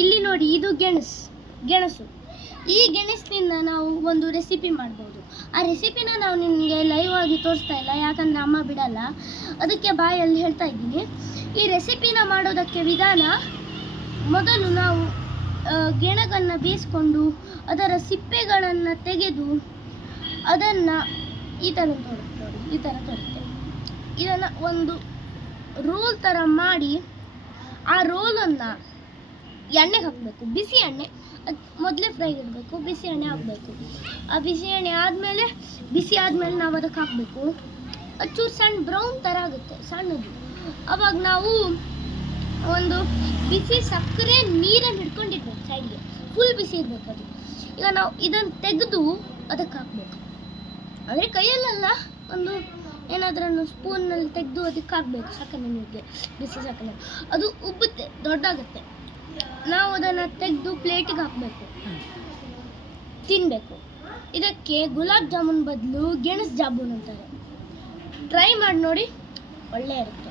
ಇಲ್ಲಿ ನೋಡಿ, ಇದು ಗೆಣಸು ಗೆಣಸು. ಈ ಗೆಣಸಿನಿಂದ ನಾವು ಒಂದು ರೆಸಿಪಿ ಮಾಡ್ಬೋದು. ಆ ರೆಸಿಪಿನ ನಾವು ನಿಮಗೆ ಲೈವ್ ಆಗಿ ತೋರಿಸ್ತಾ ಇಲ್ಲ, ಯಾಕಂದರೆ ಅಮ್ಮ ಬಿಡಲ್ಲ. ಅದಕ್ಕೆ ಬಾಯಲ್ಲಿ ಹೇಳ್ತಾ ಇದ್ದೀನಿ. ಈ ರೆಸಿಪಿನ ಮಾಡೋದಕ್ಕೆ ವಿಧಾನ, ಮೊದಲು ನಾವು ಗೆಣಗನ್ನು ಬೇಯಿಸ್ಕೊಂಡು ಅದರ ಸಿಪ್ಪೆಗಳನ್ನು ತೆಗೆದು ಅದನ್ನು ಈ ಥರ ನೋಡಿ, ಈ ಥರ ತೊಡುತ್ತೆ. ಇದನ್ನು ಒಂದು ರೋಲ್ ಥರ ಮಾಡಿ, ಆ ರೋಲನ್ನು ಎಣ್ಣೆಗೆ ಹಾಕಬೇಕು, ಬಿಸಿ ಎಣ್ಣೆ. ಅದು ಮೊದಲೇ ಫ್ರೈ ಇರಬೇಕು ಬಿಸಿ ಎಣ್ಣೆ ಹಾಕಬೇಕು. ಆ ಬಿಸಿ ಎಣ್ಣೆ ಆದಮೇಲೆ, ಬಿಸಿ ಆದಮೇಲೆ ನಾವು ಅದಕ್ಕೆ ಹಾಕಬೇಕು. ಚೂರು ಸಣ್ಣ ಬ್ರೌನ್ ಥರ ಆಗುತ್ತೆ, ಸಣ್ಣದು. ಅವಾಗ ನಾವು ಒಂದು ಬಿಸಿ ಸಕ್ಕರೆ ನೀರನ್ನು ಹಿಡ್ಕೊಂಡಿರ್ಬೇಕು ಸೈಡ್ಗೆ ಫುಲ್ ಬಿಸಿ ಇರಬೇಕು ಅದು. ಈಗ ನಾವು ಇದನ್ನು ತೆಗೆದು ಅದಕ್ಕೆ ಹಾಕಬೇಕು. ಅಂದರೆ ಕೈಯಲ್ಲಲ್ಲ ಒಂದು ಏನಾದ್ರೂ ಸ್ಪೂನಲ್ಲಿ ತೆಗೆದು ಅದಕ್ಕೆ ಹಾಕಬೇಕು, ಸಕ್ಕರೆ ನೀರಿಗೆ, ಬಿಸಿ ಸಕ್ಕರೆ. ಅದು ಉಬ್ಬುತ್ತೆ, ದೊಡ್ಡಾಗುತ್ತೆ. ನಾವು ಅದನ್ನು ತೆಗೆದು ಪ್ಲೇಟಿಗೆ ಹಾಕಬೇಕು. ತಿನ್ನಬೇಕು ಇದಕ್ಕೆ ಗುಲಾಬ್ ಜಾಮೂನ್ ಬದಲು ಗೆಣಸು ಜಾಮೂನ್ ಅಂತಾರೆ. ಟ್ರೈ ಮಾಡಿ ನೋಡಿ ಒಳ್ಳೆ ಇರುತ್ತೆ.